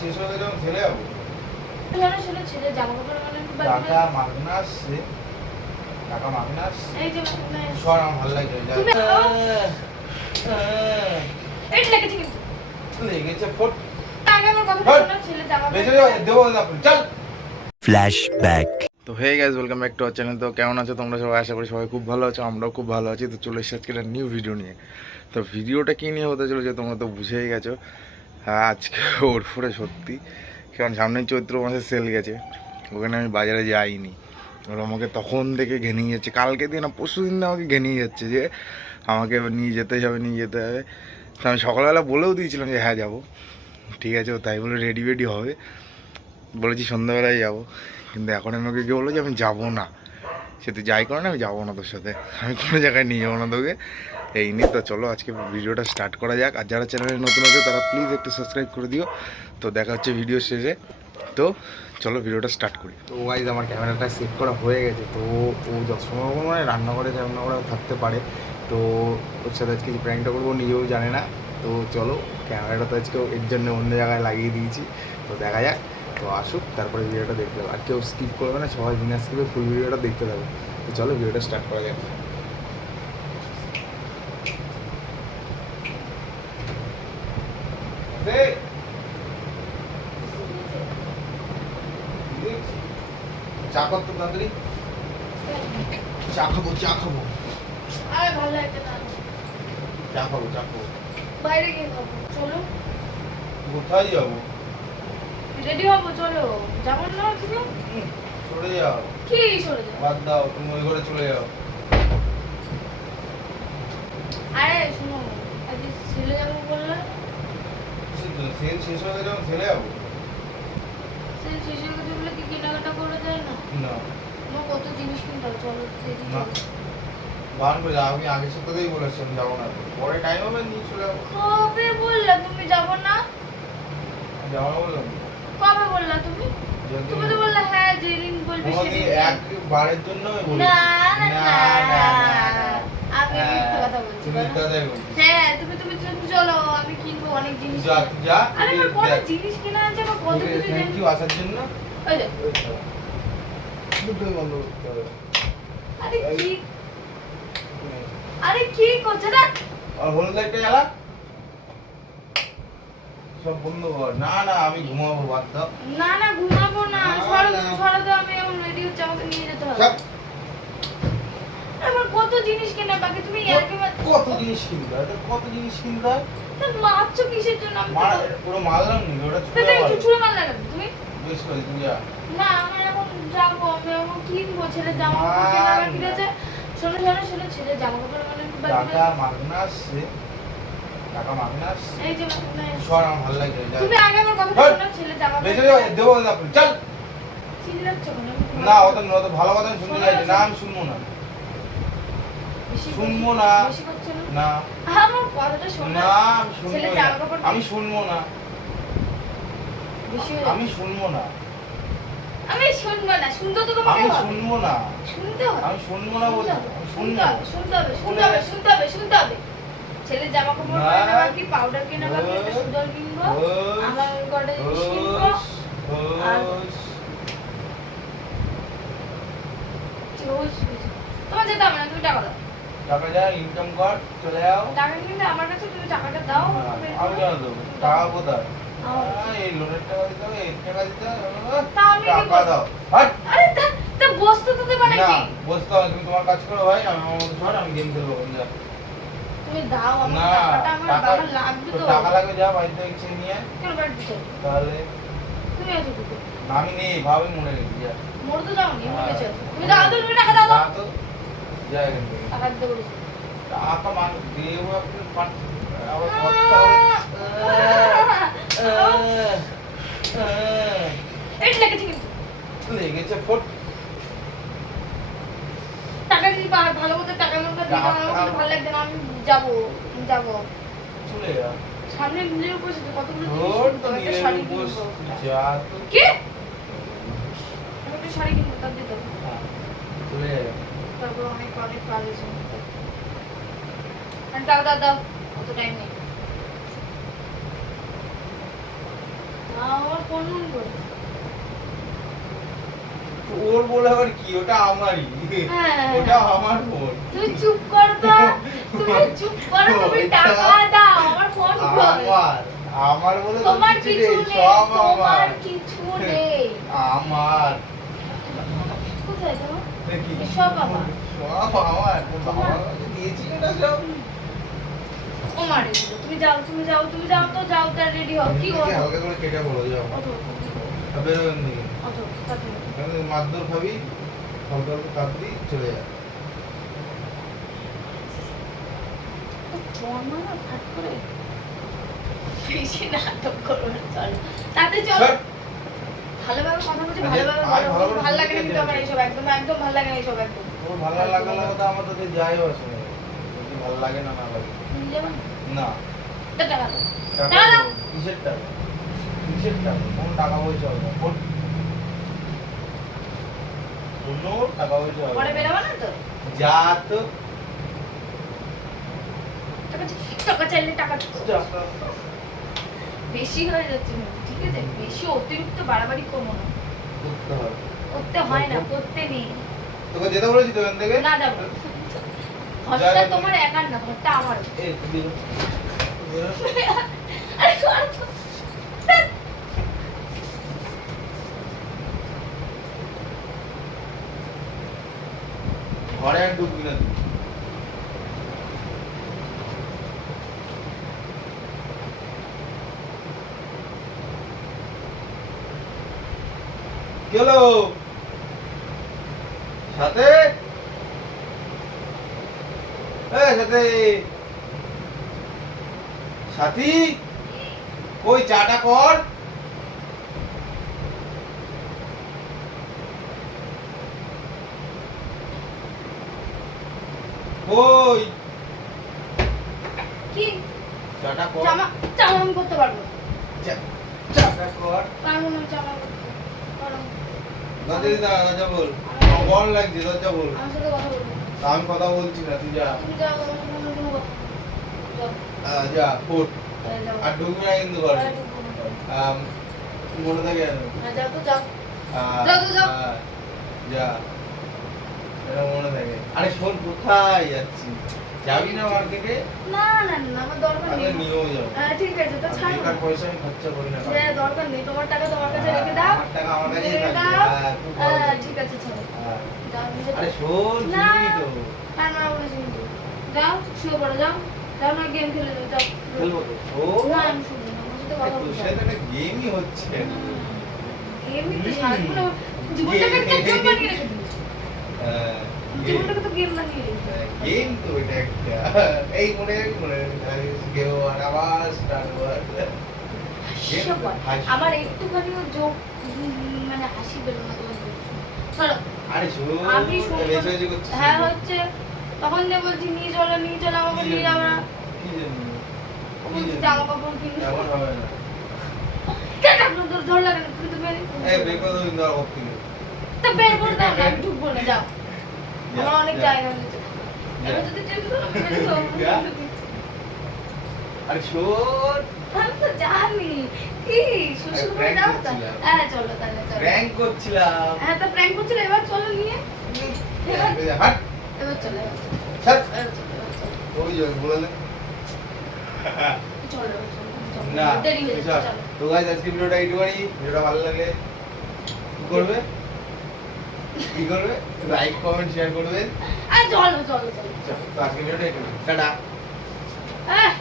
শেষ হয়ে যখন ফেলে যাবো ছেলে জামা কাপড় মানে টাকা মাগনা আসছে, টাকা মাগনা আসছে। এই যে সর, আমার ভালো লাগে তুমি এই লেগেছে কিন্তু লেগেছে ফোট আগে আমার কথা শোনো ছেলে জামা বেঁচে যাও, দেবো না চল। ফ্ল্যাশব্যাক। তো hey guys, welcome back to our channel. তো কেমন আছো তোমরা সবাই? আশা করি সবাই খুব ভালো আছো, আমরাও খুব ভালো আছি। তো চলে এসেছি আজকে একটা নিউ ভিডিও নিয়ে। তো ভিডিওটা কী নিয়ে হতে চলেছে তোমরা তো বুঝেই গেছো। হ্যাঁ, আজকে ওরফরে সত্যি, কারণ সামনেই চৈত্র মাসে সেল গেছে, ওখানে আমি বাজারে যাইনি। ওরা আমাকে তখন থেকে ঘেনিয়ে যাচ্ছে, কালকে দিন না পরশু দিন আমাকে ঘেনিয়ে যাচ্ছে যে আমাকে নিয়ে যেতে হবে, নিয়ে যেতে হবে। তো আমি সকালবেলা বলেও দিয়েছিলাম যে হ্যাঁ যাবো, ঠিক আছে। তাই বলে রেডি হবে, বলেছি সন্ধ্যাবেলায় যাবো। কিন্তু এখন আমাকে কেউ বললো যে আমি যাবো না, সে তুই যাই করে না, আমি যাবো না তোর সাথে, আমি কোনো জায়গায় নিয়ে যাবো না তোকে। এই নিয়ে তো চলো আজকে ভিডিওটা স্টার্ট করা যাক। আর যারা চ্যানেলে নতুন আছে তারা প্লিজ একটু সাবস্ক্রাইব করে দিও। তো দেখা হচ্ছে ভিডিও শেষে। তো চলো ভিডিওটা স্টার্ট করি। তো গাইজ আমার ক্যামেরাটা সেট করা হয়ে গেছে। তো ও যত সময় মানে রান্নাঘরে থাকতে পারে। তো ওর সাথে আজকে প্র্যাঙ্কটা করবো, নিজেও জানে না। তো চলো, ক্যামেরাটা তো আজকে এর জন্য অন্য জায়গায় লাগিয়ে দিয়েছি। তো দেখা যাক, তো আসুক, তারপরে ভিডিওটা দেখতে হবে। আর কেউ স্কিপ করবে না, সবাই বিনা স্কিপে ফুল ভিডিওটা দেখতে থাকবে। তো চলো ভিডিওটা স্টার্ট করা যাক। চা কর তো তাড়াতাড়ি, চা খাবো। আরে ভালো একটা না চা খাবো। বাইরে গিয়ে খাবো, চলো কোথায় যাবো? রেডি হবো, চলো যাবো না তুমি সরে যাও। কি সরে যাও? বাদ দাও, তুমি ওই ঘরে চলে যাও। আরে শোনো, আজকে ছেলে যাবো বললে, সেল শেষ হয়ে যখন ফেলে যাবো সে শেষের কথা বলে কি কেনাকাটা করে যায় না? না, আমার কত জিনিস কিনতে হবে, চলো সেদিন না বান করে যাও। আমি আগের সপ্তাহেই বলেছি আমি যাবো না, পরে টাইম হবে নিয়ে চলে যাবো। কবে বললা তুমি যাবো না? যাবো না বললাম, কবে বললা তুমি? তুমি তো বললা হ্যাঁ যেদিন বলবি সেদিন। একবারের জন্য আমি বলি না না না আমি মিথ্যে কথা বলছি বলো? হ্যাঁ তুমি তুমি তুমি চলো, আমি কিনবো অনেক জিনিস। যা আরে আমার কত জিনিস কেনা আছে, আমার কত কিছু থ্যাংক ইউ আসার জন্য। ওই যে দুটোই বন্ধ করতে হবে। আরে কি করছ না? আর হলুদ লাইটটা জ্বালা, সব বন্ধ কর। না না আমি ঘুমাবো, বাদ দাও। না না ঘুমাবো না, না, সরো না। সরো তো, আমি এখন রেডি হচ্ছে, আমাকে নিয়ে যেতে হবে। সব আমার কত জিনিস কেনা বাকি, তুমি ইয়ার্কি কত জিনিস কিনতে হয়, কত জিনিস কিনতে হয়। মারছো কিসের জন্য? আমি পুরো মারলাম নি, ওটা ছুড়ে মারলে কেন তুমি? বেশ করে তুমি যা। না আমি এখন যাবো, আমি এখন কিনবো, ছেলে জামা কাপড় কেনা বাকি আছে। শোনো ছেলে জামা কাপড় মানে টাকা মাগনা আসছে, টাকা মাগনা আসছে। এই যে সর, আমার ভালো লাগে তুমি আগে আমার কথা শোনো, ছেলে জামা বেঁচে যাও, দেবো না চল। চিল্লাচ্ছ কেন? না অত ভালো কথা আমি শুনতে চাইছি না, আমি শুনবো না, শুনবো না। বেশি করছো না? না আমার কথাটা শোনো না, আমি শুনবো ছেলে না, জামা কাপড় আমি শুনবো না, বেশি হয়ে আমি শুনবো না, আমি শুনবো না, শুনতে তো তোমাকে আমি হবে। শুনবো না, শুনতে হবে, আমি শুনবো না বলছি, আমি শুনবো। শুনতে হবে। ছেলে জামা কাপড় না। কেনা বাকি, পাউডার কেনা বাকি, একটা সুন্দর কিনবো, আমার কটা জিনিস কিনবো। তোমার যেতে হবে না, তুমি টাকা দাও। টাকা যা ইনকাম কর, চলে যাও। টাকা কিনলে আমার কাছে, তুমি টাকাটা দাও। আমি কেন দেবো টাকা? কোথায়? এই লোনের টাকা দিতে হবে, এর টাকা দিতে হবে, তা আমি কি টাকা করব? দাও। হাট। আরে তা বসতে তো দেবে না নাকি? বসতে হবে, তুমি তোমার কাজ করো ভাই, আমি আমার মতো ছড়, আমি গেম খেলবো। যা। তুমি দাও আমার না টাকাটা, আমার টাকা বাবার লাগবে তো। টাকা লাগবে, যা বাড়ি থেকে চেয়ে নিয়ে আয়। কেন বাড়ি দিছো? তাহলে তুমি আছো কোথায়? আমি নেই, ভাবি মরে গেছি। যা মরে তো যাওনি, মরে গেছো। তুমি দাও তো, তুমি টাকা দাও তো। যা তো, যা এখান থেকে। টাকা দিতে বলেছি। টাকা মান দেবো, আপনি পাঠান। আবার এই লেগেছে কিন্তু লেগেছে ফোট। টাকা যদি ভালো মতো টাকা মতো দিই, আমার কিন্তু ভালো লাগবে না। আমি যাবো চলে যা। সামনে মিলের উপর কতগুলো তোর জিনিস তো কিনবো, একটা নিজের শাড়ি উপর কিনবো। যা তো। কি? আমি একটা শাড়ি কিনবো, তার দিতে হবে। চলে যা। তারপর অনেক কাজ আছে। আর টাকা দাও, অত টাইম নেই। দাও। ফোন করে ওর বলে আবার কি, ওটা আমারই, হ্যাঁ। ওটা আমার ফোন। তুমি চুপ করো তো, তুমি চুপ করো, তুমি টাকা দাও, আমার ফোন কই? আমার বলে তো তোমার কিছু কিছু নেই, নেই, সব তোমার আমার। কিছু নেই। আমার কোথায় তোমার? দেখি সব আমার। সব আমার, বাবা দিয়েছি না সব। ও মারে দিল। তুমি যাও, তুমি যাও, তুমি যাও তো, যাও, তার রেডি হও। কি দেখি করো? হালকা করে কেটে বলো যাও। ওঠো, বেরোবেন দিকে ওঠো, তাড়াতাড়ি। এখানে মারধর খাবি, হালকা হালকা কাঁদবি, চলে যা। চল না, ফাট করে। বেশি নাটক করো না, চলো। তাড়াতাড়ি চলো। স্যার, ভালোভাবে কথা বলছি, আরে, ভালোভাবে আর বলো। ভালো করে ভালো লাগে না শুনতে কিন্তু আমার চাই। এইসব, একদম একদম ভালো লাগে না এইসব, একদম। ওর ভালো লাগার কথা আমার তাতে যাইও আসে না, যদি ভালো লাগে না না লাগে তুমি যাবে না? না। তা টাকা দাও। টাকা টাকা দাও। দেবো। কিসের টাকা? কিসের টাকা? কোনো টাকা পয়সা হবে না। কোনো টাকা পয়সা হবে পরে না। বেরোবে না তো? যা তো। টাকা চাইলে টাকা দিতে যা। বেশি হয়ে যাচ্ছে কিন্তু, ঠিক আছে? বেশি অতিরিক্ত বাড়াবাড়ি করবো না। করতে হবে। করতে হয় না, করতে নেই। তোকে যেতে বলেছি তো এখান থেকে? না যাবো। ঘরটা তোমার একার না, ঘরটা আমার। এই, তুই বেরো। বেরো। আরে ঘর তো- ঘরে আর ঢুকবি না তুই। কি হলো? সাথে সাথে সাথী, কই চাটা কর। কই কি? চাটা কর। জামা জামা আমি করতে পারবো না। চাটা কর। পারবো না জামা করতে। পারবো না। দরজা বল। আমার গরম লাগছে, দরজা বল। আমার সাথে কথা বলবো। আমি কথা বলছি না, তুই যা। তুমি যাও, আমার সাথে কোনো কথা বলবো না। যাও, যা ফুট। তাহলে যাও। আর ঢুকবি না কিন্তু ঘরে। তাহলে ঢুকবো না। মনে থাকে যেন। হ্যাঁ, যাও তো যাও। আহ, যাও তো যাও। আহ, যা। এটা মনে থাকে। আরে শোন, কোথায় যাচ্ছি? যাবি না মার্কেটে? না না না, আমার দরকার তাহলে নেই। নিয়েও যাবো। হ্যাঁ, ঠিক আছে, তো ছাড়ো। বেকার পয়সা আমি খরচা করি না। হ্যাঁ, দরকার নেই, তোমার টাকা তোমার কাছে রেখে দাও। আমার টাকা আমার কাছেই রেখে থাকবে। দাও। হ্যাঁ, খুব ভালো হ্যাঁ, থাকবে। ঠিক আছে, ছাড়ো। হ্যাঁ। যাও, নিজে আরে যাও। শোন, না। শুনবি তো? না, না, বলেছি কিন্তু। যাও, শুয়ে পড়ো, যাও। যাও না, গেম খেলে যাও, যাও। খেলবো তো। ও, না, আমি শুনবো না, আমার সাথে কথা তোর বলতে সাথে হবে। একটা গেমই হচ্ছে। গেমই তো সারাক্ষণ আমার জীবনটাকে একটা গেম বানিয়ে রেখে দিয়েছি। হ্যাঁ, জীবনটাকে তো গেম বানিয়ে রেখেছি। গেম তো এটা একটা। এই মনে গেম আবার স্টার্ট হওয়ার। হাস্যকর। আমার একটুখানিও যোগ মানে হাসি পেল না তোমার জন্য। চলো, আরে শোন, আমি শুনবো। বেশি বেশি করছিস। হ্যাঁ, হচ্ছে। তখন যে বলছি নিয়ে চলো, নিয়ে চলো, আমাকে নিয়ে যাবে না। কি জন্য? ও বলছে জামা কাপড় কিনবো। এমন হবে না। কেন আপনার তোর ঝোল লাগে না? তুমি তো বের এই বের করে দেবো কিন্তু আর কত থেকে। তা বের করে দাও না, আমি ঢুকবো না, যাও। যা, আমার অনেক যা। জায়গা রয়েছে। এবার যদি টেনে দাও, আমি বের করবো। যা। আরে শোন, আমি তো জানি। কি শ্বশুর বাড়ি prank যাও তো? করছিলাম। হ্যাঁ, চলো তাহলে, চলো। প্র্যাঙ্ক করছিলাম। হ্যাঁ, তো প্র্যাঙ্ক করছিল, এবার চলো নিয়ে। হাট, এবার চলো, এবার চলো। ছাড়। এবার চলো, এবার চলো। ওই যে বলে চলো, চলো, চলো। না। দেরি হয়ে যাচ্ছে, চলো। তো গাইস, আজকে ভিডিওটা এইটুকুই। ভিডিওটা ভালো লাগলে কি করবে? কি করবে? লাইক, কমেন্ট, শেয়ার করবেন। আরে চলো, চলো, চলো। তো আজকে ভিডিওটা এইটুকুই। টাটা। আহ